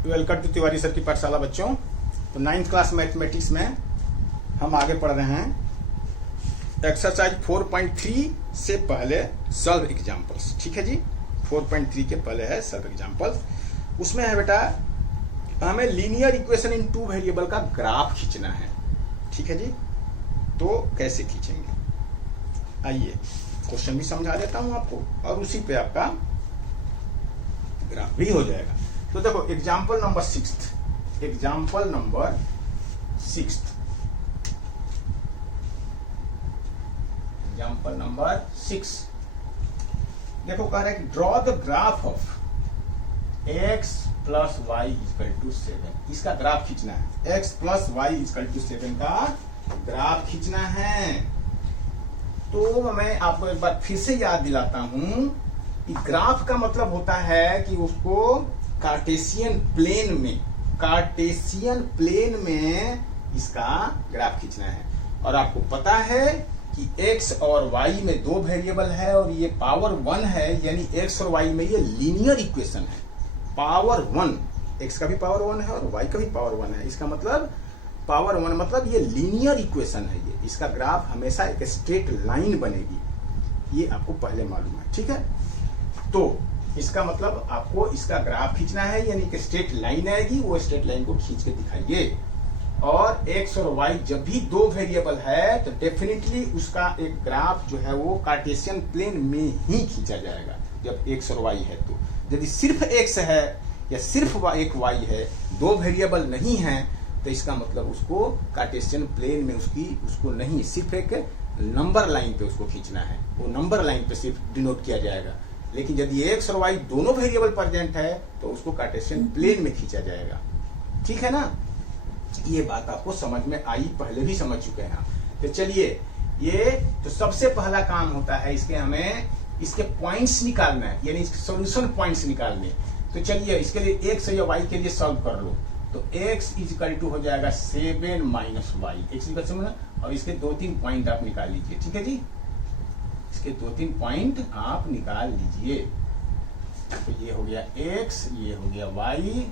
Welcome to Tiwari sir की पाठशाला बच्चों। तो 9th क्लास मैथमेटिक्स में हम आगे पढ़ रहे हैं एक्सरसाइज 4.3 से पहले सॉल्व एग्जांपल्स। ठीक है जी, 4.3 के पहले है सॉल्व एग्जांपल्स। उसमें है बेटा हमें linear equation in two variable का ग्राफ खींचना है। ठीक है जी, तो कैसे खींचेंगे आइए क्वेश्चन भी समझा देता हूं आपको और उसी पे आपका ग्राफ भी हो जाएगा। तो देखो example number 6, example number 6, example number 6 देखो कह रहा है draw the graph of x plus y equal to 7। इसका ग्राफ खींचना है, x plus y equal to 7 का ग्राफ खींचना है। तो मैं आपको एक बार फिर से याद दिलाता हूं कि ग्राफ का मतलब होता है कि उसको कार्टेशियन प्लेन में इसका ग्राफ खींचना है। और आपको पता है कि x और y में दो वेरिएबल है और ये पावर 1 है, यानी x और y में ये लीनियर इक्वेशन है। पावर 1, x का भी पावर 1 है और y का भी पावर 1 है। इसका मतलब पावर 1 मतलब ये लीनियर इक्वेशन है। ये इसका ग्राफ हमेशा एक स्ट्रेट लाइन बनेगी, ये आपको पहले मालूम है। ठीक है, तो इसका मतलब आपको इसका ग्राफ खींचना है, यानी कि स्ट्रेट लाइन आएगी, वो स्ट्रेट लाइन को खींच के दिखाइए। और x और y जब भी दो वेरिएबल है तो डेफिनेटली उसका एक ग्राफ जो है वो कार्टेशियन प्लेन में ही खींचा जाएगा जब x और y है। तो यदि सिर्फ x है या सिर्फ एक y है, दो वेरिएबल नहीं है, तो इसका मतलब उसको कार्टेशियन प्लेन में उसको नहीं, सिर्फ एक नंबर लाइन पे उसको खींचना है, वो नंबर लाइन पे सिर्फ डिनोट किया जाएगा। लेकिन यदि x और y दोनों वेरिएबल प्रेजेंट है तो उसको कार्टेशियन प्लेन में खींचा जाएगा। ठीक है ना, ये बात आपको समझ में आई, पहले भी समझ चुके हैं। तो चलिए, ये तो सबसे पहला काम होता है इसके हमें इसके पॉइंट्स निकालना है, यानी सॉल्यूशन पॉइंट्स निकालने। तो चलिए इसके लिए x या y के लिए सॉल्व कर लो। तो x इक्वल टू हो जाएगा 7 माइनस वाई, और इसके 2-3 पॉइंट आप निकाल लीजिए। ठीक है जी, इसके 2-3 पॉइंट आप निकाल लीजिए। तो ये हो गया x, ये हो गया y।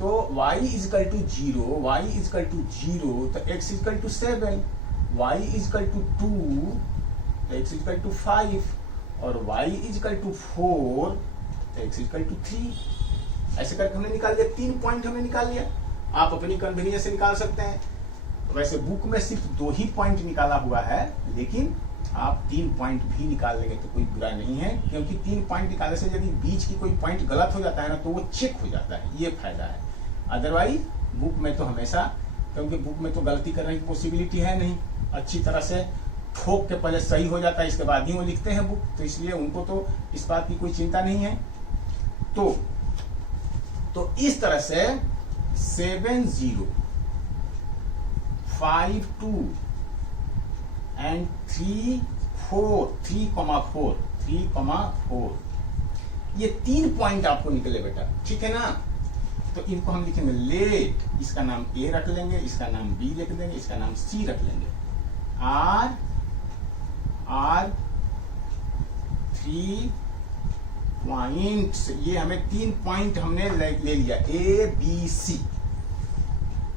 तो y equal to 0, y equal to 0 तो x equal to 7, y equal to 2 तो x इक्वल टू 5 और y इक्वल टू 4 तो x इक्वल टू 3। ऐसे करके हमने निकाल लिया, 3 पॉइंट हमने निकाल लिया। आप अपनी कन्वीनियंस से निकाल सकते हैं। वैसे बुक में सिर्फ 2 ही पॉइंट निकाला हुआ है, लेकिन आप 3 पॉइंट भी निकाल लेंगे तो कोई बुरा नहीं है, क्योंकि 3 पॉइंट निकालने से यदि बीच की कोई पॉइंट गलत हो जाता है ना तो वो चेक हो जाता है, ये फायदा है। अदरवाइज बुक में तो हमेशा, क्योंकि बुक में तो गलती करने की पॉसिबिलिटी है नहीं, अच्छी तरह से ठोक के पहले सही हो जाता है, इसके बाद ही वो लिखते हैं बुक, तो इसलिए उनको तो इस बात की कोई चिंता नहीं है। तो इस तरह से 7 0 5 2 एंड 3 4 ये 3 पॉइंट आपको निकले बेटा। ठीक है ना, तो इनको हम लिखेंगे लेट, इसका नाम A रख लेंगे, इसका नाम B लिख देंगे, इसका नाम C रख लेंगे। R 3 पॉइंट्स, ये हमें 3 पॉइंट हमने ले लिया A B C।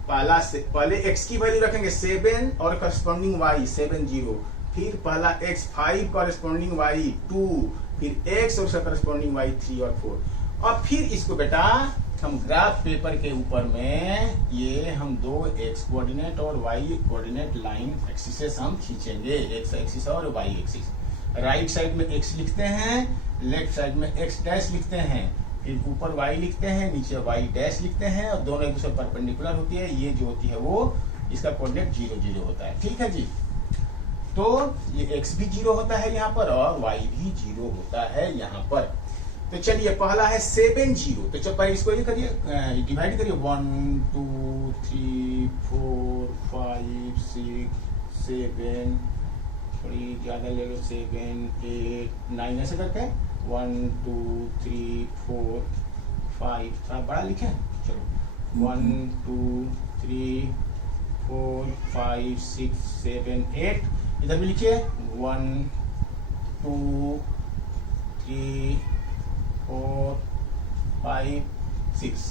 पहले x की वैल्यू रखेंगे 7 और करस्पॉन्डिंग y 7 0, फिर पहला x 5 करस्पॉन्डिंग y 2, फिर x और करस्पॉन्डिंग y 3 और 4। और फिर इसको बेटा हम ग्राफ पेपर के ऊपर में ये हम 2 x कोऑर्डिनेट और y कोऑर्डिनेट लाइन एक्सिस हम खींचेंगे, x एक्सिस और y एक्सिस। राइट साइड में x लिखते हैं, लेफ्ट साइड में x डैश लिखते हैं, फिर ऊपर y लिखते हैं, नीचे y डैश लिखते हैं, और दोनों एक दूसरे परपेंडिकुलर होती है। ये जो होती है वो इसका कोऑर्डिनेट 0 0 होता है। ठीक है जी, तो ये x भी 0 होता है यहाँ पर और y भी 0 होता है यहाँ पर। तो चलिए पहला है 7 0, तो चल पहले इसको ये करिए, डिवाइड करिए 1 2 3 4 5 6 7, थोड़ी ज्यादा ले लो, 7 8 9, ऐसे करके 1 2 3 4 5, थोड़ा बड़ा लिखे, चलो 1 2 3 4 5 6 7 8, इधर भी लिखिए 1 2 3 4 5 6।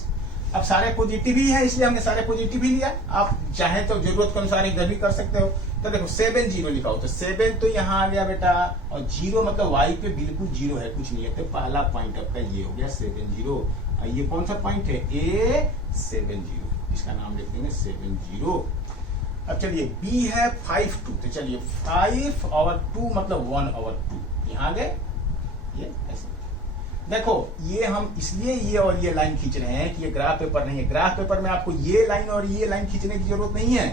अब सारे पॉजिटिव ही है इसलिए हमने सारे पॉजिटिव ही लिया। आप चाहे तो जरूरत के अनुसार इधर भी कर सकते हो। तो देखो 7 0 लिखा हो तो 7 तो यहाँ आ गया बेटा, और 0 मतलब y पे बिल्कुल 0 है, कुछ नहीं है। तो पहला पॉइंट आपका ये हो गया 7 0। और ये कौन सा पॉइंट है? A7 0, इसका नाम लिख देंगे 7 0। अब चलिए B है 5 2, तो चलिए 5 और 2 मतलब 1 और 2 यहाँ आ गए। ये ऐसे देखो, ये हम इसलिए ये और ये लाइन खींच रहे हैं कि ये ग्राफ पेपर नहीं है। ग्राफ पेपर में आपको ये लाइन और ये लाइन खींचने की जरूरत नहीं है।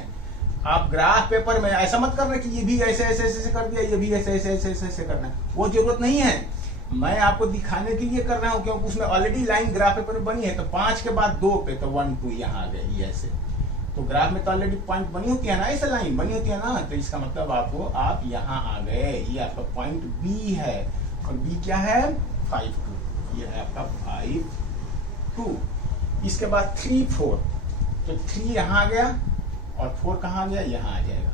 आप ग्राफ पेपर में ऐसा मत करना कि ये भी ऐसे ऐसे ऐसे कर दिया, ये भी ऐसे ऐसे ऐसे ऐसे ऐसे करना है, वो जरूरत नहीं है। मैं आपको दिखाने के लिए कर रहा हूँ क्योंकि उसमें ऑलरेडी लाइन ग्राफ पेपर में बनी है। तो 5 के बाद 2 पे तो 1 2 यहाँ आ गए, ये ऐसे। तो ग्राफ में तो ऑलरेडी पॉइंट बनी होती है ना, ऐसे लाइन बनी होती है ना। तो इसका मतलब आपको आप यहाँ आ गए, ये आपका पॉइंट बी है। और बी क्या है? 5 2, ये है आपका 5 2। इसके बाद 3 4, तो 3 यहाँ आ गया और 4 कहाँ आ गया? यहाँ आ जाएगा।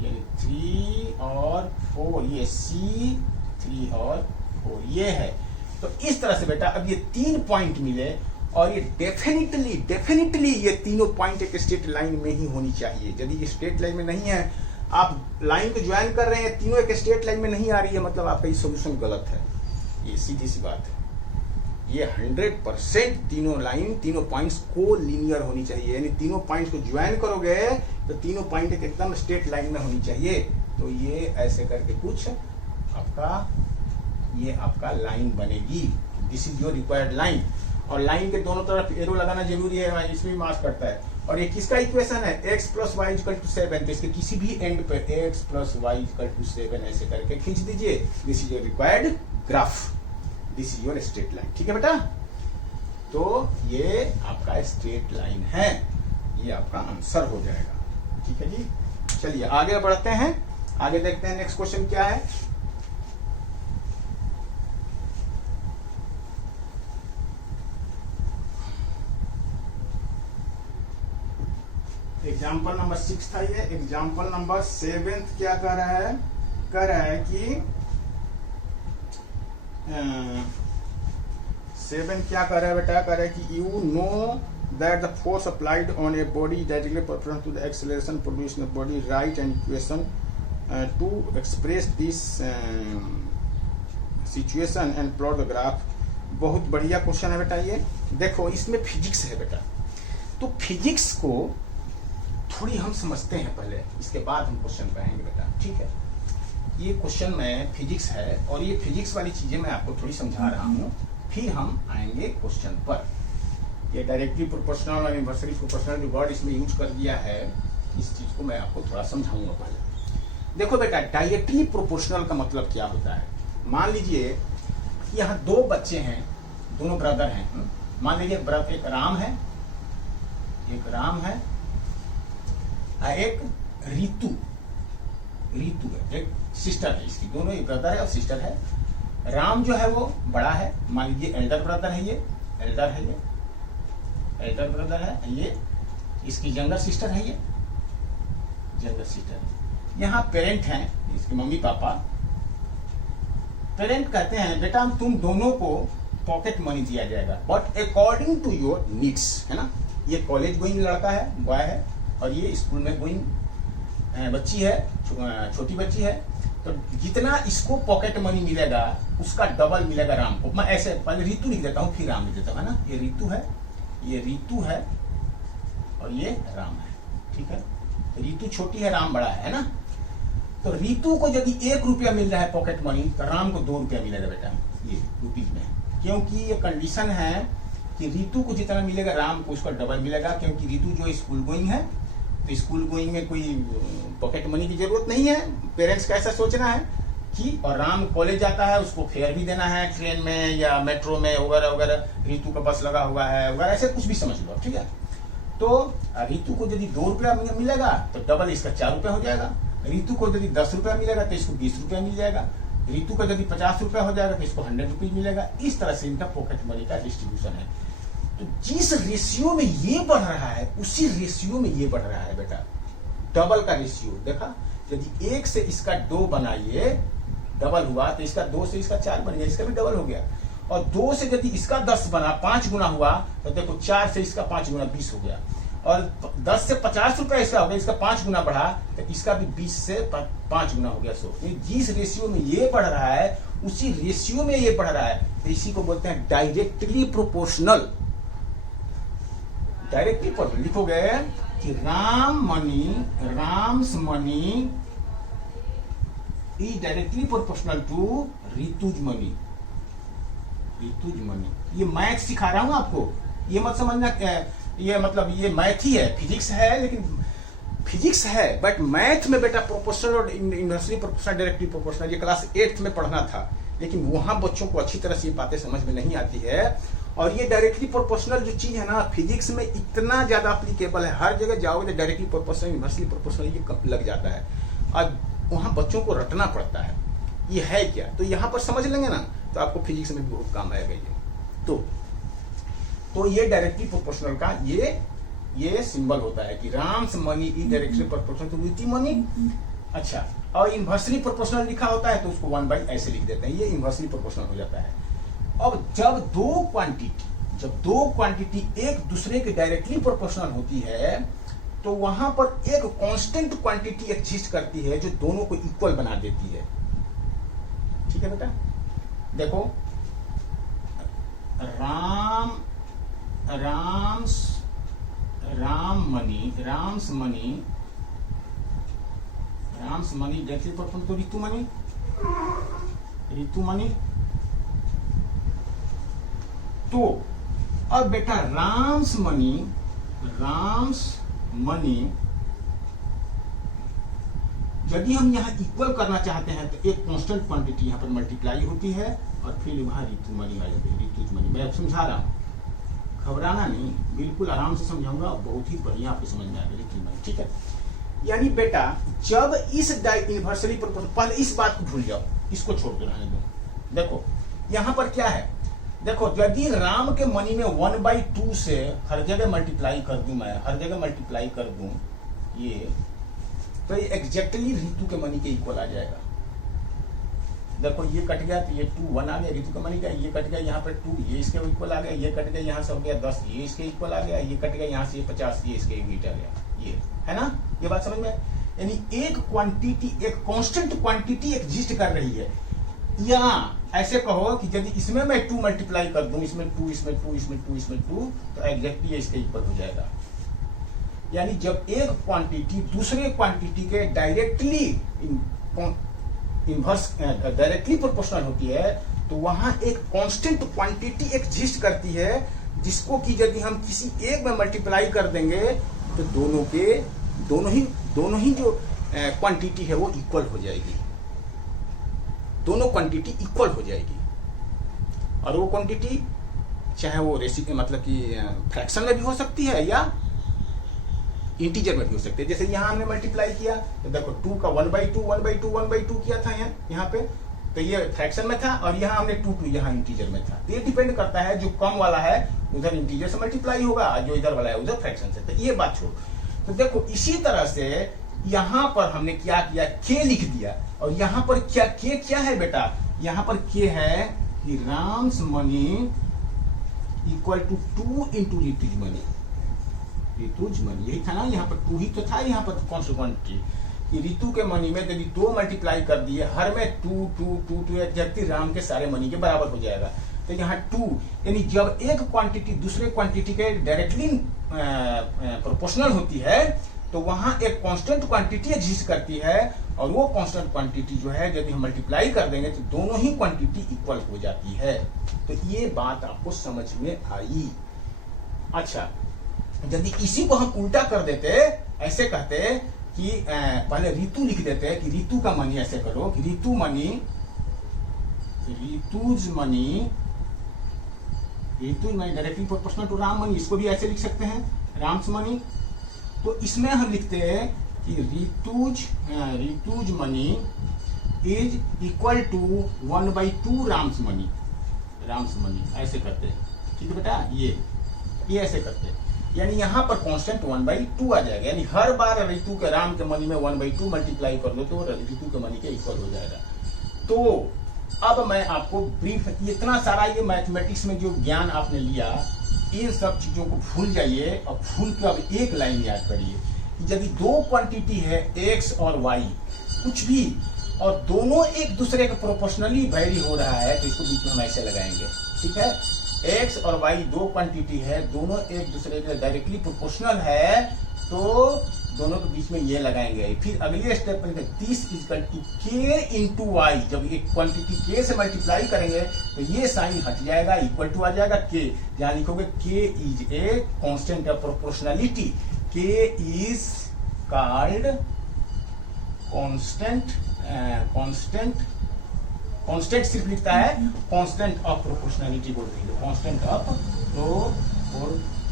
यानी 3 और 4, ये C 3 और 4 ये है। तो इस तरह से बेटा अब ये 3 पॉइंट मिले और ये डेफिनेटली ये तीनों पॉइंट एक स्ट्रेट लाइन में ही होनी चाहिए। यदि ये स्ट्रेट लाइन में नहीं है, आप लाइन को ज्वाइन कर रहे हैं, तीनों एक स्ट्रेट लाइन में नहीं आ रही है, मतलब आपका ये सॉल्यूशन गलत है। ये सीधी सी बात है। ये 100% तीनों लाइन, तीनों पॉइंट्स को लीनियर होनी चाहिए। यानी तीनों पॉइंट्स को ज्वाइन करोगे तो तीनों पॉइंट एक एकदम स्ट्रेट लाइन में होनी चाहिए। तो ये ऐसे करके कुछ आपका, ये आपका लाइन बनेगी। This is your required line. और लाइन के दोनों तरफ एरो लगाना जरूरी है, इसमें भी मार्क्स करता है। और ये किसका इक्वेशन है? x + y = 7। तो इसके किसी भी एंड पे x + y = 7 ऐसे करके खींच दीजिए। This is your required graph, this is your straight line. ठीक है बेटा, तो ये आपका स्ट्रेट लाइन है, ये आपका आंसर हो जाएगा। ठीक है जी, चलिए आगे बढ़ते हैं। आगे देखते हैं नेक्स्ट क्वेश्चन क्या है। एग्जाम्पल नंबर 6 था ये। एग्जाम्पल नंबर 7 क्या कह रहा है? कह रहा है कि 7 क्या कह रहा है बेटा? कह रहा है कि you know that the force applied on a body directly proportional to the acceleration produced in the body, right and equation to express this situation and plot the graph. बहुत बढ़िया क्वेश्चन है बेटा ये। देखो इसमें फिजिक्स है बेटा, तो फिजिक्स को थोड़ी हम समझते हैं पहले, इसके बाद हम क्वेश्चन पे आएंगे बेटा। ठीक है, ये क्वेश्चन में फिजिक्स है और ये फिजिक्स वाली चीजें मैं आपको थोड़ी समझा रहा हूँ, फिर हम आएंगे क्वेश्चन पर। ये डायरेक्टली प्रोपोर्शनल और इनवर्सली प्रोपोर्शनल जो वर्ड इसमें यूज कर दिया है, इस चीज को मैं आपको थोड़ा समझाऊंगा पहले। देखो बेटा, डायरेक्टली प्रोपोर्शनल का मतलब क्या होता है? मान लीजिए कि यहाँ 2 बच्चे हैं, दोनों ब्रदर हैं। मान लीजिए एक राम है, एक राम है, एक रीतु है, एक सिस्टर है इसकी। दोनों एक ब्रदर है और सिस्टर है। राम जो है वो बड़ा है, मान लीजिए एल्डर ब्रदर है, ये एल्डर है, ये एल्डर ब्रदर है, ये इसकी यंगर सिस्टर है, ये यंगर सिस्टर है। यहाँ पेरेंट हैं, इसके मम्मी पापा। पेरेंट कहते हैं बेटा तुम दोनों को पॉकेट मनी दिया जाएगा but according to your needs, है ना। ये कॉलेज गोइंग लड़का है, बॉय है, और ये स्कूल में गोइंग बच्ची है, छोटी बच्ची है। तो जितना इसको पॉकेट मनी मिलेगा उसका डबल मिलेगा राम को। मैं ऐसे पहले रीतु लिख देता हूँ फिर राम लिख देता हूँ, है ना। ये रीतु है, ये रीतु है और ये राम है। ठीक है, तो रीतु छोटी है, राम बड़ा है ना। तो रीतु को यदि 1 रुपया मिल रहा है पॉकेट मनी तो राम को 2 रुपया मिलेगा बेटा, ये रुपीज में। क्योंकि ये कंडीशन है कि रीतु को जितना मिलेगा राम को उसका डबल मिलेगा। क्योंकि रीतु जो स्कूल गोइंग है, तो स्कूल गोइंग में कोई पॉकेट मनी की जरूरत नहीं है। पेरेंट्स का ऐसा सोचना है कि, और राम कॉलेज जाता है, उसको फेयर भी देना है ट्रेन में या मेट्रो में वगैरह वगैरह। रीतु का बस लगा हुआ है वगैरह, ऐसे कुछ भी समझ लो, ठीक है। तो रीतु को यदि 2 रुपया मिलेगा तो डबल इसका 4 रुपया हो जाएगा। रीतु को यदि 10 रुपया मिलेगा तो इसको 20 रुपया मिल जाएगा। रीतु का यदि 50 रुपया हो जाएगा तो इसको 100 रुपीज मिलेगा। इस तरह से इनका पॉकेट मनी का डिस्ट्रीब्यूशन है। तो जिस रेशियो में ये बढ़ रहा है उसी रेशियो में ये बढ़ रहा है बेटा, डबल का रेशियो। देखा, यदि 1 से इसका 2 बनाइए डबल हुआ तो इसका 2 से इसका 4 बन गया, इसका भी डबल हो गया। और 2 से यदि इसका 10 बना 5 गुना हुआ तो देखो 4 से इसका 5 गुना 20 हो गया, और 10 से 50 रुपया इसका हो गया, इसका 5 गुना बढ़ा तो इसका भी 20 से 5 गुना हो गया 100। जिस रेशियो में ये बढ़ रहा है उसी रेशियो में ये बढ़ रहा है, तो इसी को बोलते हैं डायरेक्टली प्रोपोर्शनल। डायरेक्टली प्रोपोर्शनल लिखोगे कि Ram's money is directly proportional to Ritu's money. Ritu's money, ये मैथ सिखा रहा हूं आपको, ये मत समझना ये मतलब ये मैथ ही है, फिजिक्स है, लेकिन फिजिक्स है बट मैथ में बेटा प्रोपोर्शनल और इनवर्सली प्रोपोर्शनल डायरेक्टली प्रोपोर्शनल ये क्लास 8th में पढ़ना था, लेकिन वहां बच्चों को अच्छी तरह से ये बातें समझ में नहीं आती है। और ये डायरेक्टली प्रोपोर्शनल जो चीज है ना फिजिक्स में इतना ज्यादा एप्लीकेबल है, हर जगह जाओगे तो डायरेक्टली प्रोपोर्शनल इनवर्सली प्रोपोर्शनल ये लग जाता है और वहां बच्चों को रटना पड़ता है ये है क्या, तो यहाँ पर समझ लेंगे ना तो आपको फिजिक्स में भी बहुत काम आएगा ये। तो ये डायरेक्टली प्रोपोर्शनल का ये सिंबल होता है कि Ram's money is directly proportional to Ritu money. अच्छा, और इनवर्सली प्रोपोर्शनल लिखा होता है तो उसको 1/, ऐसे लिख देते हैं, ये इनवर्सली प्रोपोर्शनल हो जाता है। अब जब दो क्वांटिटी एक दूसरे के डायरेक्टली प्रोपोर्शनल होती है तो वहां पर एक कांस्टेंट क्वांटिटी एग्जिस्ट करती है जो दोनों को इक्वल बना देती है। ठीक है बेटा, देखो Ram's money directly proportional to Ritu money. तो अब बेटा राम्स मनी यदि हम यहाँ इक्वल करना चाहते हैं तो एक कांस्टेंट क्वांटिटी यहाँ पर मल्टीप्लाई होती है और फिर वहां रितु मनी आ जाती है, रितुज मनी। मैं समझा रहा हूँ, घबराना नहीं, बिल्कुल आराम से समझाऊंगा, बहुत ही बढ़िया आपको समझ में आएगा रितुज मनी। ठीक है, यानी बेटा जब इस इनवर्सली प्रोपोर्शनल, पहले इस बात को भूल जाओ, इसको छोड़ दो, रहने दो। देखो यहाँ पर क्या है, देखो यदि राम के मनी में 1/2 से हर जगह मल्टीप्लाई कर दूं, मैं हर जगह मल्टीप्लाई कर दूं ये, तो ये एग्जैक्टली रितु के मनी के इक्वल आ जाएगा। देखो ये कट गया तो ये 2 1 आ गया रितु के मनी का, ये कट गया यहाँ पर 2 ये इसके इक्वल आ गया, ये कट गया यहाँ से हो गया 10 ये इसके इक्वल आ गया, ये कट गया यहाँ से 50 ये इसके यूनिट आ गया, ये है ना, ये बात समझ में। यानी एक क्वांटिटी, एक कांस्टेंट क्वांटिटी एग्जिस्ट कर रही है। या ऐसे कहो कि यदि इसमें मैं 2 मल्टीप्लाई कर दूं, इसमें 2 इसमें 2 इसमें 2 इसमें 2 तो एग्जैक्टली ये इसके इक्वल हो जाएगा। यानी जब एक क्वांटिटी दूसरे क्वांटिटी के डायरेक्टली इनवर्स डायरेक्टली प्रोपोर्शनल होती है तो वहां एक कांस्टेंट क्वांटिटी एग्जिस्ट करती है जिसको कि यदि हम किसी एक में मल्टीप्लाई कर देंगे तो दोनों ही जो क्वांटिटी है वो इक्वल हो जाएगी, दोनों क्वांटिटी इक्वल हो जाएगी। और वो क्वांटिटी चाहे वो रेसिपी मतलब कि फ्रैक्शन में भी हो सकती है या इंटीजर में भी हो सकती है। जैसे यहाँ हमने मल्टीप्लाई किया तो देखो 2 का 1/2 किया था यहाँ पे, तो ये फ्रैक्शन में था, और यहाँ हमने 2 यहाँ इंटीजर में था। तो ये डिपेंड करता है, जो कम वाला है उधर इंटीजर से मल्टीप्लाई होगा, जो इधर वाला है उधर फ्रैक्शन से। तो ये बात छोड़ो। तो देखो इसी तरह से यहाँ पर हमने क्या किया, के लिख दिया, और यहाँ पर क्या है बेटा, यहाँ पर के है कि Ram's money equal to 2 into Ritu's money. Ritu's money यही था ना, यहाँ पर 2 ही तो था, यहाँ पर कॉन्स्टेंट कि रितु के मनी में यदि 2 मल्टीप्लाई कर दिए, हर में 2 एग्जैक्टली राम के सारे मनी के बराबर हो जाएगा। तो यहाँ 2 यानी जब एक क्वांटिटी दूसरे क्वांटिटी के डायरेक्टली प्रोपोर्शनल होती है तो वहां एक कांस्टेंट क्वांटिटी एग्जिस्ट करती है, और वो कांस्टेंट क्वांटिटी जो है यदि हम मल्टीप्लाई कर देंगे तो दोनों ही क्वांटिटी इक्वल हो जाती है। तो ये बात आपको समझ में आई। अच्छा, यदि इसी को हम उल्टा कर देते, ऐसे कहते कि पहले रितु लिख देते कि रितु का मनी, ऐसे करो कि Ritu's money directly proportional to Ram money, इसको भी ऐसे लिख सकते हैं राम्स मनी। तो इसमें हम लिखते हैं कि Ritu's money is equal to 1/2 Ram's money, ऐसे करते हैं। ठीक है बेटा, ये ऐसे करते हैं, यानी यहाँ पर कांस्टेंट 1/2 आ जाएगा। यानी हर बार रितु के राम के मनी में 1/2 मल्टीप्लाई कर लो तो रितु के मनी के इक्वल हो जाएगा। तो अब मैं आपको ब्रीफ, इतना सारा ये मैथमेटिक्स में जो ज्ञान आपने लिया, इन सब चीजों को भूल जाइए और भूल के अब एक लाइन याद करिए कि यदि दो क्वांटिटी है एक्स और वाई, कुछ भी, और दोनों एक दूसरे के प्रोपोर्शनली वैरी हो रहा है, तो इसको बीच में हम ऐसे लगाएंगे, ठीक है। एक्स और वाई दो क्वांटिटी है, दोनों एक दूसरे के डायरेक्टली प्रोपोर्शनल है, तो दोनों के बीच में ये लगाएंगे। फिर अगले स्टेप में this equal to k into Y, जब एक क्वांटिटी के से मल्टीप्लाई करेंगे तो ये साइन हट जाएगा, इक्वल टू आ जाएगा के। जहां लिखोगे k is a constant of proportionality, के इज कॉल्ड कांस्टेंट सिर्फ लिखता है, कांस्टेंट ऑफ प्रोपोर्शनलिटी बोल रही है, कांस्टेंट ऑफ प्रोपोर्शनलिटी,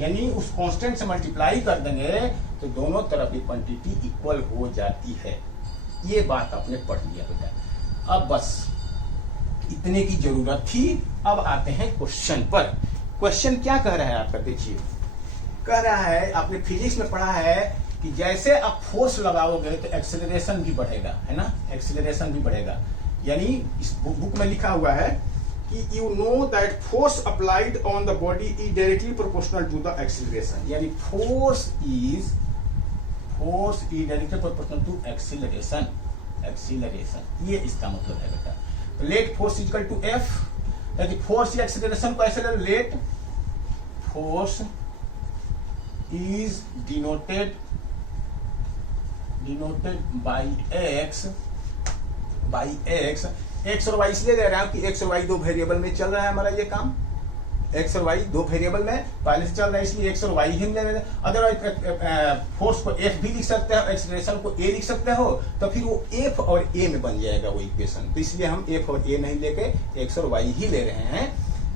यानी उस कांस्टेंट से मल्टीप्लाई कर देंगे तो दोनों तरफ की क्वांटिटी इक्वल हो जाती है। ये बात आपने पढ़ लिया बेटा। अब बस इतने की जरूरत थी। अब आते हैं क्वेश्चन पर। क्वेश्चन क्या कह रहा है आपका, देखिए कह रहा है, आपने फिजिक्स में पढ़ा है कि जैसे आप फोर्स लगाओगे तो एक्सेलरेशन भी बढ़ेगा, है ना, एक्सेलरेशन भी बढ़ेगा। यानी इस बुक में लिखा हुआ है कि you know that force applied on the body is directly proportional to the acceleration, यानी force is directly proportional to acceleration, ये इसका मतलब है बेटा। तो let force equal to F, यदि फोर्स या एक्सेलरेशन को ऐसे ले, let force is denoted by X, X और वाई इसलिए दे रहा हूं कि एक्स और वाई दो वेरिएबल में चल रहा है हमारा ये काम, एक्स और वाई दो वेरिएबल में पहले से चल रहा है, इसलिए एक्स और वाई ही ले रहे हैं। अदरवाइज फोर्स को एफ भी लिख सकते हो, एक्सेलरेशन को ए लिख सकते हो, तो फिर वो एफ और ए में बन जाएगा वो इक्वेशन। तो इसलिए हम एफ और ए नहीं लेके एक्स और वाई ही ले रहे हैं,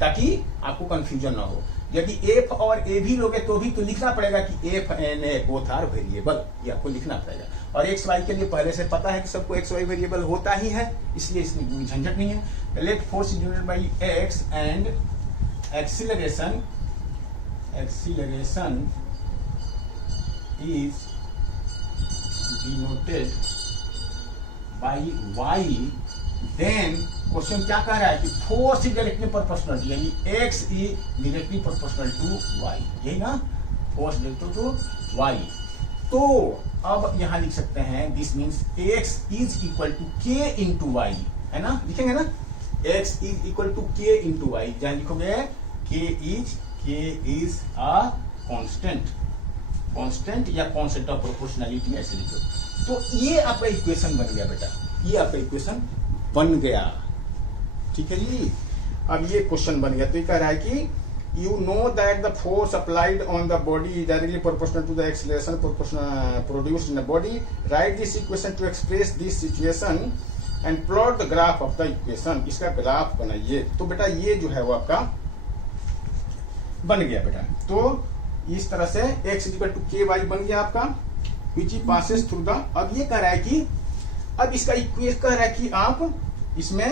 ताकि आपको कंफ्यूजन ना हो। यदि एफ और ए भी लोगे तो भी तो लिखना पड़ेगा कि f and a both are variable, ये आपको लिखना पड़ेगा। और एक्स वाई के लिए पहले से पता है कि सबको एक्स वाई वेरिएबल होता ही है, इसलिए इसमें झंझट नहीं है। Let force is denoted by x and acceleration is denoted by y, then question क्या कह रहा है कि फोर्स इज डायरेक्टली प्रोपोर्शनल, यानी x is directly proportional to y, यही ना, फोर्स डायरेक्टली टू वाई। तो अब यहां लिख सकते हैं this means x is equal to k into y, है ना, लिखेंगे ना, x is equal to k into y. जहां लिखोगे के इज अ कांस्टेंट या कांस्टेंट ऑफ प्रोपोर्शनलिटी, ऐसे लिखो। तो ये आपका इक्वेशन बन गया बेटा, ये आपका इक्वेशन बन गया, ठीक है जी। अब ये क्वेश्चन बन गया। तो ये कह रहा है कि you know that the force applied on the body is directly proportional to the acceleration produced in the body. Write this equation to express this situation and plot the graph of the equation. इसका graph बनाइए। तो बेटा ये जो है वो आपका बन गया बेटा। तो इस तरह से x इक्वल टू के वाई बन गया आपका, which passes through the। अब ये कह रहा है कि अब इसका इक्वेशन कह रहा है कि आप इसमें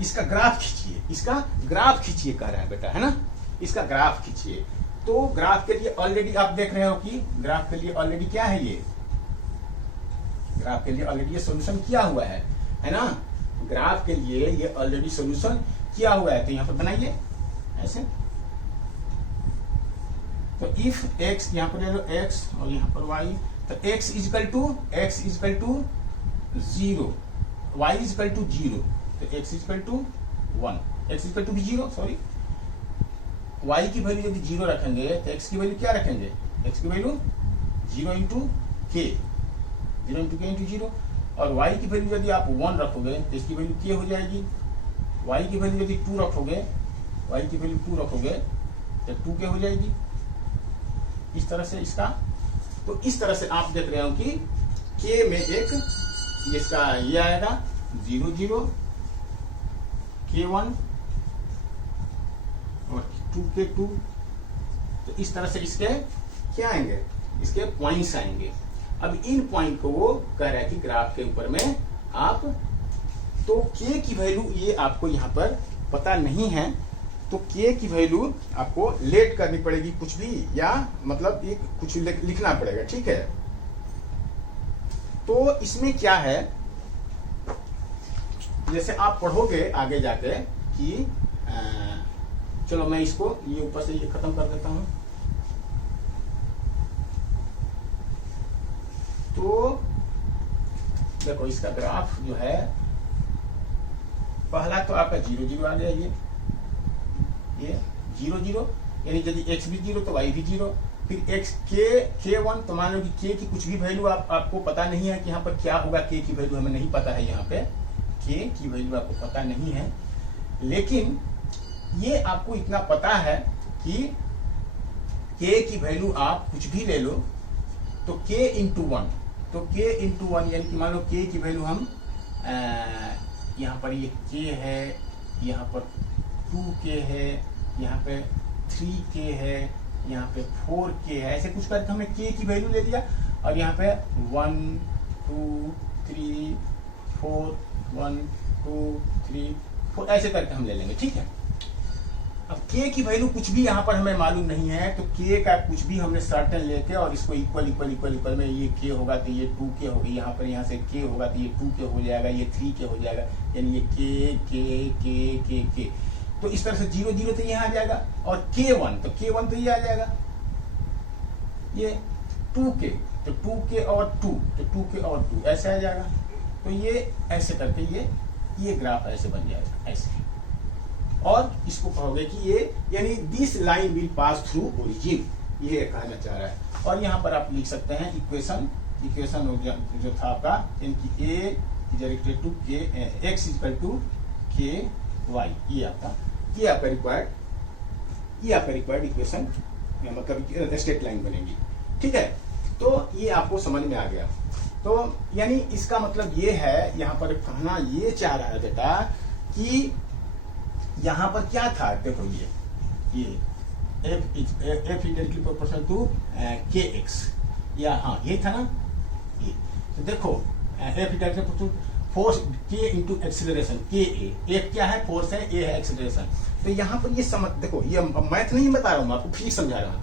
इसका ग्राफ खींचिए, इसका ग्राफ खींचिए कह रहा है बेटा, है ना, इसका ग्राफ खींचिए। तो ग्राफ के लिए ऑलरेडी आप देख रहे हो कि ग्राफ के लिए ऑलरेडी क्या है, ये ग्राफ के लिए ऑलरेडी ये सॉल्यूशन किया हुआ है ना, ग्राफ के लिए ये ऑलरेडी सॉल्यूशन किया हुआ है। तो यहां पर बनाइए ऐसे। तो इफ एक्स यहां पर ले लो एक्स और यहां पर वाई, तो x equal to 0, y equal to 0, तो x equal to 1, x equal to 0, sorry, y की वैल्यू यदि 0 रखेंगे तो x की वैल्यू क्या रखेंगे, x की वैल्यू 0 इंटू के, 0 इंटू के इंटू 0। और y की वैल्यू यदि आप 1 रखोगे तो इसकी वैल्यू क्या हो जाएगी, y की वैल्यू यदि 2 रखोगे, y की वैल्यू 2 रखोगे तो 2 क्या हो जाएगी, इस तरह से इसका। तो इस तरह से आप देख रहे हो कि k में एक इसका ये आएगा 0 0, k1 और 2k2। तो इस तरह से इसके क्या आएंगे, इसके पॉइंट्स आएंगे। अब इन पॉइंट को वो कह रहा है कि ग्राफ के ऊपर में आप, तो k की वैल्यू ये आपको यहाँ पर पता नहीं है, तो k की वैल्यू आपको लेट करनी पड़ेगी कुछ भी, या मतलब एक कुछ लिखना पड़ेगा, ठीक है। तो इसमें क्या है जैसे आप पढ़ोगे आगे जाके कि चलो मैं इसको ये ऊपर से ये खत्म कर देता हूं। तो देखो इसका ग्राफ जो है, पहला तो आपका 0 0 आ गया, ये 0 0, यानी यदि x भी 0 तो y भी 0। फिर x k1, तो मान लो कि k की कुछ भी वैल्यू आपको पता नहीं है कि यहाँ पर क्या होगा, k की वैल्यू हमें नहीं पता है, यहाँ पे k की वैल्यू आपको पता नहीं है, लेकिन ये आपको इतना पता है कि k की वैल्यू आप कुछ भी ले लो तो k इंटू 1, तो k इंटू 1 यानी कि मान लो k की वैल्यू हम यहाँ पर ये k है, यहाँ पर 2k है, यहाँ पे 3k है, यहाँ पे 4k है, ऐसे कुछ करके हमने k की वैल्यू ले लिया और यहाँ पे 1 2 3 4 1 2 3 4 ऐसे करके हम ले लेंगे, ठीक है। अब k की वैल्यू कुछ भी यहाँ पर हमें मालूम नहीं है, तो k का कुछ भी हमने सर्टेन लेके और इसको इक्वल इक्वल इक्वल इक्वल में ये k होगा तो ये 2k होगा, यहाँ पर यहाँ से k होगा तो ये 2k हो जाएगा, ये 3k हो जाएगा, यानी ये k, तो इस तरह से 0 0 तो यहाँ आ जाएगा, और k1 तो ये आ जाएगा, ये 2k तो 2k और 2 तो 2k और 2 ऐसे आ जाएगा। तो ये ऐसे करके ये ग्राफ ऐसे बन जाएगा ऐसे, और इसको कहोगे कि ये यानी this line will pass through origin, ये कहना चाह रहा है। और यहाँ पर आप लिख सकते हैं इक्वेशन जो था आपका, यानी a is equal to k, x equal to k y, ये आपका रिक्वायर्ड इक्वेशन, मतलब स्ट्रेट लाइन बनेगी, ठीक है। तो ये आपको समझ में आ गया। तो यानी इसका मतलब ये है, यहाँ पर कहना ये चाह रहा है बेटा कि यहाँ पर क्या था, देखो ये f is directly proportional to kx, या हाँ ये था ना, ये तो देखो f is directly force k into acceleration k a, f क्या है, फोर्स है, a है एक्सिलरेशन। तो यहाँ पर ये समझ, देखो ये मैथ नहीं बता रहा हूँ, मैं आपको फिजिक्स समझा रहा हूँ।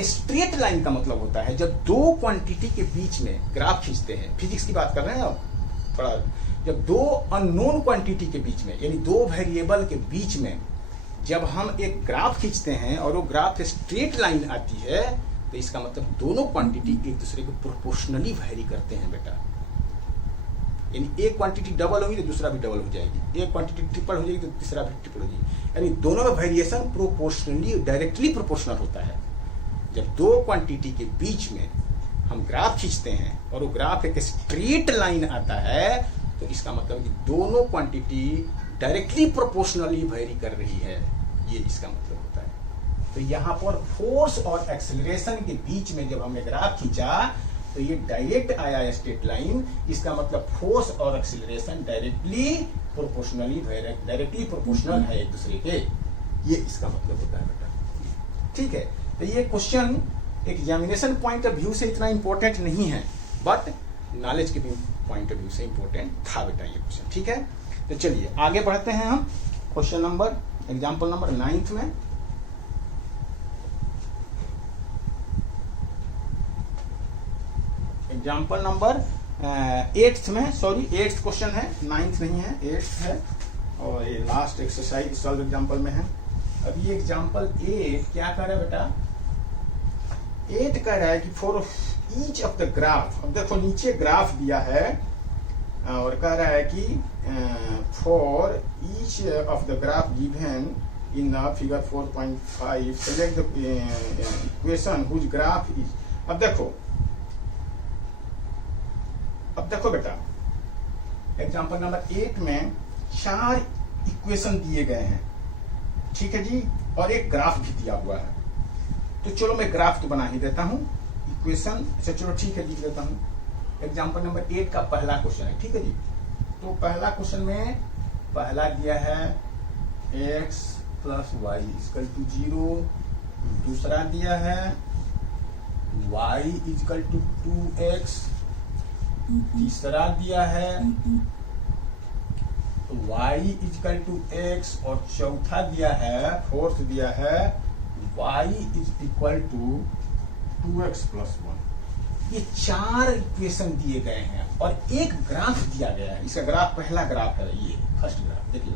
स्ट्रेट लाइन का मतलब होता है जब दो क्वांटिटी के बीच में ग्राफ खींचते हैं, फिजिक्स की बात कर रहे हैं आप थोड़ा, जब दो अननोन क्वांटिटी के बीच में, यानी दो वेरिएबल के बीच में जब हम एक ग्राफ खींचते हैं और वो ग्राफ स्ट्रेट लाइन आती है, तो इसका मतलब दोनों क्वांटिटी एक दूसरे को प्रोपोर्शनली वैरी करते हैं बेटा। यानी एक क्वांटिटी डबल होगी तो दूसरा भी डबल हो जाएगी, एक क्वांटिटी ट्रिपल हो जाएगी तो तीसरा भी ट्रिपल हो जाएगी, यानी दोनों में वेरिएशन प्रोपोर्शनली डायरेक्टली प्रोपोर्शनल होता है। जब दो क्वांटिटी के बीच में हम ग्राफ खींचते हैं और वो ग्राफ एक स्ट्रेट लाइन आता है, तो इसका मतलब कि दोनों क्वांटिटी डायरेक्टली प्रोपोर्शनली वेरी कर रही है, ये इसका मतलब होता है। तो यहाँ पर फोर्स और एक्सेलरेशन के बीच में जब हमने ग्राफ खींचा तो ये डायरेक्ट आया स्ट्रेट लाइन, इसका मतलब फोर्स और एक्सेलरेशन डायरेक्टली प्रोपोर्शनल है एक दूसरे के, ये इसका मतलब होता है बेटा, ठीक है। तो ये question examination point of view से इतना इंपॉर्टेंट नहीं है, बट नॉलेज के पॉइंट ऑफ व्यू से इंपॉर्टेंट था बेटा ये क्वेश्चन, ठीक है। तो चलिए आगे बढ़ते हैं हम क्वेश्चन नंबर, एग्जाम्पल नंबर 9 में। एग्जाम्पल नंबर 8 में, सॉरी 8th क्वेश्चन है, 9th नहीं है, 8th है, और ये लास्ट एक्सरसाइज सॉल्व एग्जाम्पल में है। अब ये एग्जाम्पल 8 क्या कर रहा है बेटा, 8 कह रहा है कि for each of the graph, अब देखो नीचे ग्राफ दिया है और कह रहा है कि for each of the graph given in the figure 4.5 select the equation which graph is. अब देखो बेटा एग्जाम्पल नंबर 8 में 4 इक्वेशन दिए गए हैं, ठीक है जी, और एक ग्राफ भी दिया हुआ है। तो चलो मैं ग्राफ तो बना ही देता हूं, इक्वेशन से चलो ठीक है लिख देता हूं। एग्जाम्पल नंबर 8 का पहला क्वेश्चन है, ठीक है जी। तो पहला क्वेश्चन में पहला दिया है x plus y equal to 0, दूसरा दिया है y इक्वल टू 2x, तीसरा दिया है y इक्वल टू x, और चौथा दिया है, फोर्थ दिया है y is equal to 2x plus 1। ये 4 इक्वेशन दिए गए हैं और एक ग्राफ दिया गया है। इसका ग्राफ, पहला ग्राफ है ये फर्स्ट ग्राफ, देखिए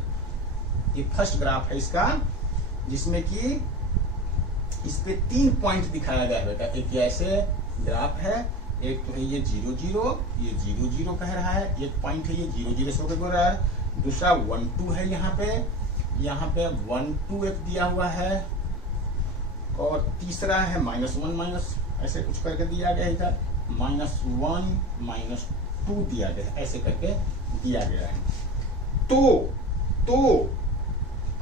ये फर्स्ट ग्राफ है इसका, जिसमें कि इस पे 3 पॉइंट दिखाया गया है बेटा। एक ऐसे ग्राफ है, एक तो है ये 0 0, ये 0 0 कह रहा है, एक पॉइंट है ये 0 0 से होकर बोल रहा है, दूसरा 1 2 है यहाँ पे 1 2 एक दिया हुआ है, और तीसरा है -1 माइनस ऐसे कुछ करके दिया गया इधर, -1 -2 दिया गया, ऐसे करके दिया गया है। तो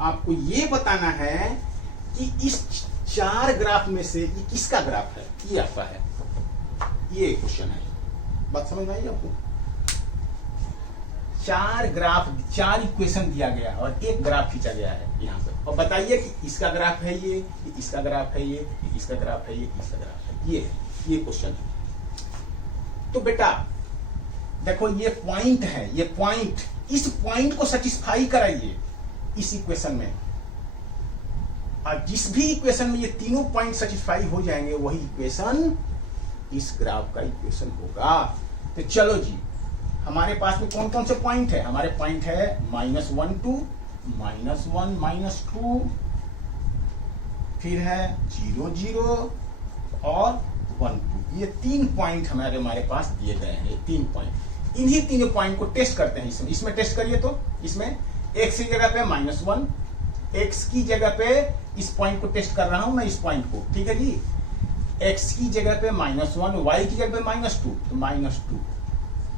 आपको ये बताना है कि इस 4 ग्राफ में से ये किसका ग्राफ है, ये आपका है, ये क्वेश्चन है। बात समझ में आई आपको? 4 ग्राफ, 4 इक्वेशन दिया गया और एक ग्राफ खींचा गया है यहाँ पे, और बताइए कि इसका ग्राफ है ये इसका ग्राफ है ये इसका ग्राफ है ये इसका ग्राफ है ये क्वेश्चन है। तो बेटा देखो ये पॉइंट है, ये पॉइंट, इस पॉइंट को सेटिस्फाई कराइए इस इक्वेशन में, और जिस भी इक्वेशन में ये तीनों पॉइंट सेटिस्फाई हो जाएंगे वही इक्वेशन इस ग्राफ का इक्वेशन होगा। तो चलो जी, हमारे पास में कौन कौन से पॉइंट है? हमारे पॉइंट है -1 2, -1 -2, फिर है 0 0 और 1 2। ये 3 पॉइंट हमारे पास दिए गए हैं, ये 3 पॉइंट। इन्हीं तीनों पॉइंट को टेस्ट करते हैं इसमें टेस्ट करिए। तो इसमें x की जगह पे -1, x की जगह पे इस पॉइंट को टेस्ट कर रहा हूं मैं, इस पॉइंट को, ठीक है जी। x की जगह पे -1, y की जगह पे -2, तो -2।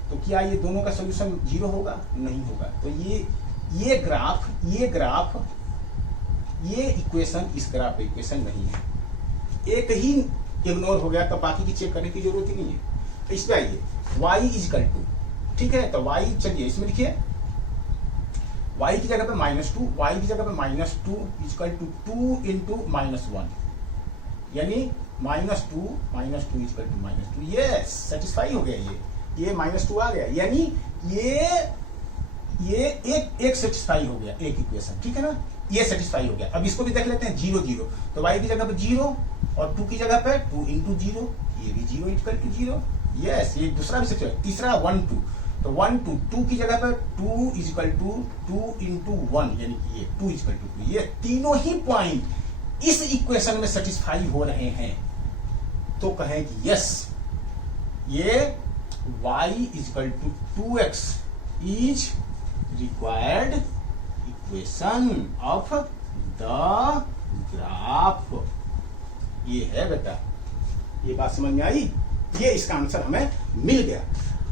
तो क्या ये दोनों का सोल्यूशन 0 होगा? नहीं होगा। तो ये ग्राफ ये इक्वेशन इस ग्राफ पे इक्वेशन नहीं है, एक ही इग्नोर हो गया, तो बाकी की चेक करने की जरूरत ही नहीं है। तो इस पे आइए, y = 2, ठीक है। तो y, चलिए इसमें लिखिए y की जगह पे -2, y की जगह पे -2 = 2 × -1, यानी -2 = -2। ये सेटिस्फाई हो गया, ये -2 आ गया, यानी ये एक सेटिस्फाई हो गया, एक इक्वेशन, ठीक है ना, ये सेटिस्फाई हो गया। अब इसको भी देख लेते हैं, 0 0, तो y की जगह पे 0 और 2 की जगह पे 2 × 0, ये भी 0 = 0। यस, ये दूसरा भी सेटिस्फाई। तीसरा 1 2, तो 1 2, 2 की जगह पे 2 = 2 × 1, यानी कि ये 2 = 2। ये तीनों ही पॉइंट इस इक्वेशन में सेटिस्फाई हो रहे हैं, तो कहें कि यस, ये y = 2x is required equation of the graph। ये है बेटा, ये बात समझ में आई? ये इसका आंसर हमें मिल गया।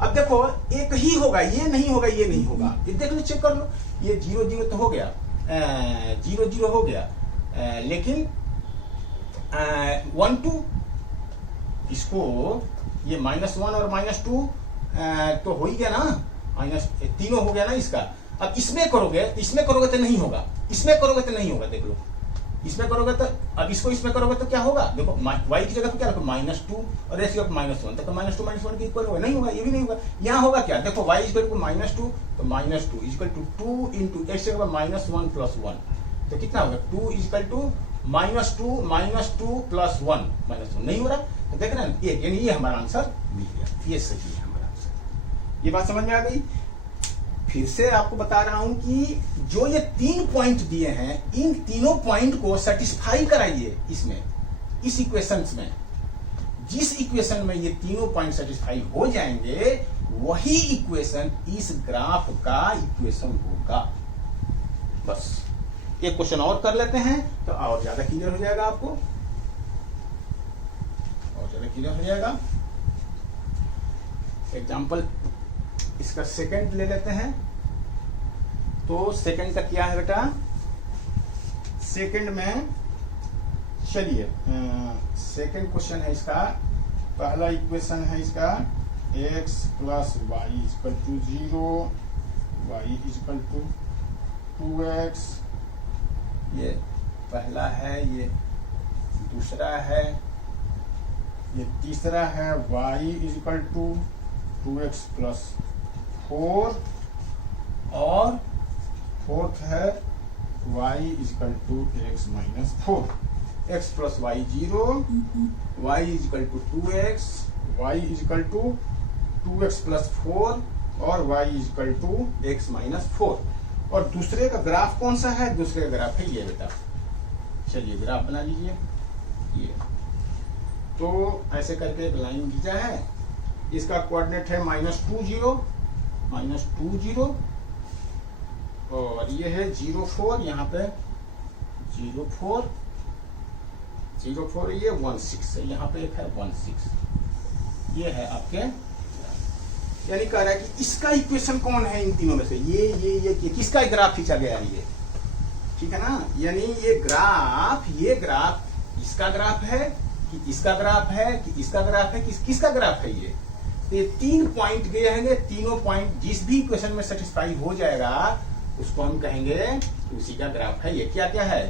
अब देखो, एक ही होगा, ये नहीं होगा, ये नहीं होगा, ये देख लो, चेक कर लो। ये 0 0 तो हो गया, 0 0 हो गया, लेकिन 1 2, इसको ये -1 और -2 तो हो ही गया ना, तीनों हो गया ना इसका। अब इसमें करोगे तो नहीं होगा, इसमें करोगे तो नहीं होगा, देख लो, इसमें करोगे तो, अब इसमें करोगे तो क्या होगा? देखो, y की जगह पे क्या रखो, -2 और x की जगह -1, तो -2 -1 के इक्वल होगा, नहीं होगा, ये भी नहीं होगा। यहाँ होगा क्या? देखो, y = -2, तो -2 = 2 × x की जगह -1 + 1, तो कितना होगा? 2 = -2 + 1 -1, नहीं हो रहा। तो देख रहे हैं, ये यानी ये हमारा आंसर मिल गया, ये सही है हमारा आंसर। ये बात समझ में आ गई? फिर से आपको बता रहा हूं कि जो ये 3 पॉइंट दिए हैं, इन तीनों पॉइंट को सेटिस्फाई कराइए इसमें, इस इक्वेशंस में। जिस इक्वेशन में ये तीनों पॉइंट सेटिस्फाई हो जाएंगे, वही इक्वेशन इस ग्राफ का इक्वेशन होगा। बस एक क्वेश्चन और कर लेते हैं, तो और ज्यादा क्लियर हो जाएगा आपको, और ज्यादा क्लियर हो जाएगा। एग्जाम्पल इसका सेकंड ले लेते हैं। तो सेकंड का क्या है बेटा? सेकंड में चलिए, सेकंड क्वेश्चन है इसका, पहला इक्वेशन है इसका x + y = 0, y = 2x, ये पहला है, ये दूसरा है, ये तीसरा है y = 2x + 4, और फोर्थ है y = x - 4। x + y 0, y = 2x, y equal to 2x plus 4 और y equal to x minus 4। और दूसरे का ग्राफ कौन सा है? दूसरे का ग्राफ है ये बेटा। चलिए ग्राफ बना लीजिए। ये तो ऐसे करके एक लाइन खींचा है, इसका कोऑर्डिनेट है -2 0 और ये है 0 4, यहाँ पे 0 4 ये 1 6 है, यहाँ पे एक है 1 6। ये है आपके, यानी कह रहा है कि इसका इक्वेशन कौन है इन तीनों में से? ये किसका ग्राफ खींचा गया है ये, ठीक है ना? यानी ये ग्राफ इसका ग्राफ है कि इसका ग्राफ है कि इसका ग्राफ है कि किसका ग्राफ है ये? तो ये 3 पॉइंट गए हैं, तीनों पॉइंट जिस भी इक्वेशन में सेटिस्फाई हो जाएगा उसको हम कहेंगे कि उसी का ग्राफ है। ये क्या क्या है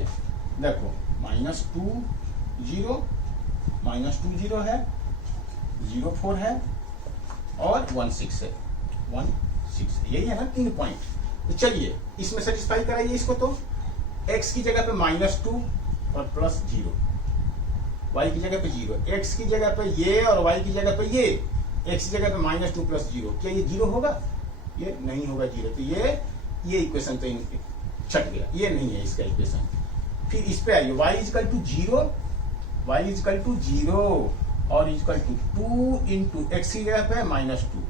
देखो, -2 0 है, 0 4 है और 1 6 है, 1 6 यही है ना 3 पॉइंट। तो चलिए इसमें सेटिस्फाई कराइए इसको। तो x की जगह पे -2 और प्लस 0, y की जगह पे 0, x की जगह पे ये और y की जगह पे ये, x की जगह पे -2 प्लस 0, क्या ये 0 होगा? ये नहीं होगा 0। तो ये इक्वेशन तो छट गया, ये नहीं है इसका इक्वेशन। फिर इस पे आइए, y इजिकल टू 0 और इजिकल टू 2 इंटू एक्स की जगह पे -2,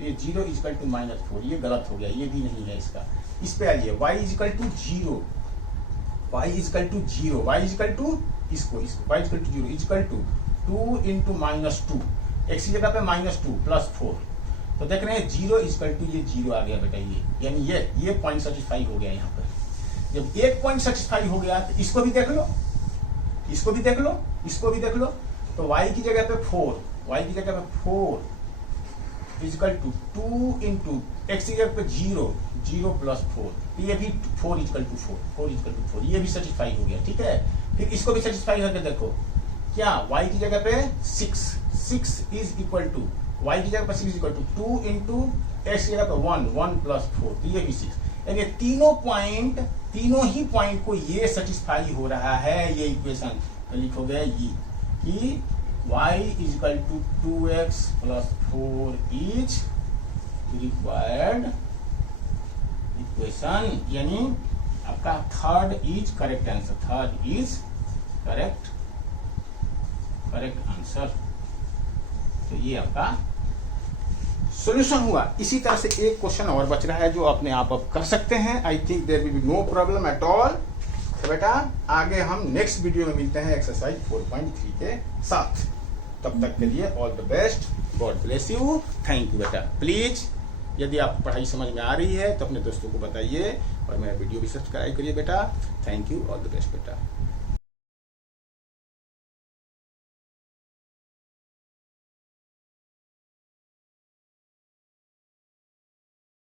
ये 0 इजिकल टू -4, ये गलत हो गया, ये भी नहीं है इसका। इस पे आइए, y equal to 0 y equal to इसको y equal to 0 equal to 2 into -2, x की जगह पे -2 प्लस 4। तो देख रहे हैं 0 इजिकल टू ये 0 आ गया बेटा, ये यानी ये पॉइंट सेटिस्फाई हो गया। यहाँ पर जब एक पॉइंट सेटिस्फाई हो गया तो इसको भी देख लो, इसको भी देख लो। तो y की जगह पे 4 इजिकल टू 2 इंटू एक्स की जगह पे 0 प्लस 4, ये भी 4 इजिकल टू 4, ये भी सेटिस्फाई हो गया, ठीक है। फिर इसको भी सेटिस्फाई करके देखो, क्या y की जगह पे 6 इज इक्वल टू, y की जगह पे 6 इक्वल टू 2 इंटू एक्स की जगह पे 1 प्लस 4, तो ये भी 6। यानी तीनों ही पॉइंट को ये सेटिस्फाई हो रहा है ये इक्वेशन। तो लिखोगे ये कि y equal to 2x plus 4 is required equation, यानी आपका थर्ड इज करेक्ट आंसर। तो ये आपका सॉल्यूशन हुआ। इसी तरह से एक क्वेश्चन और बच रहा है जो अपने आप कर सकते हैं। I think there will be no problem at all. तो बेटा आगे हम नेक्स्ट वीडियो में मिलते हैं एक्सरसाइज 4.3 के साथ। तब तक के लिए all the best, God bless you, thank you बेटा। प्लीज यदि आपको पढ़ाई समझ में आ रही है तो अपने दोस्तों को बताइए और मेरा वीडियो भी सब्सक्राइब करिए बेटा। Thank you, all the best बेटा।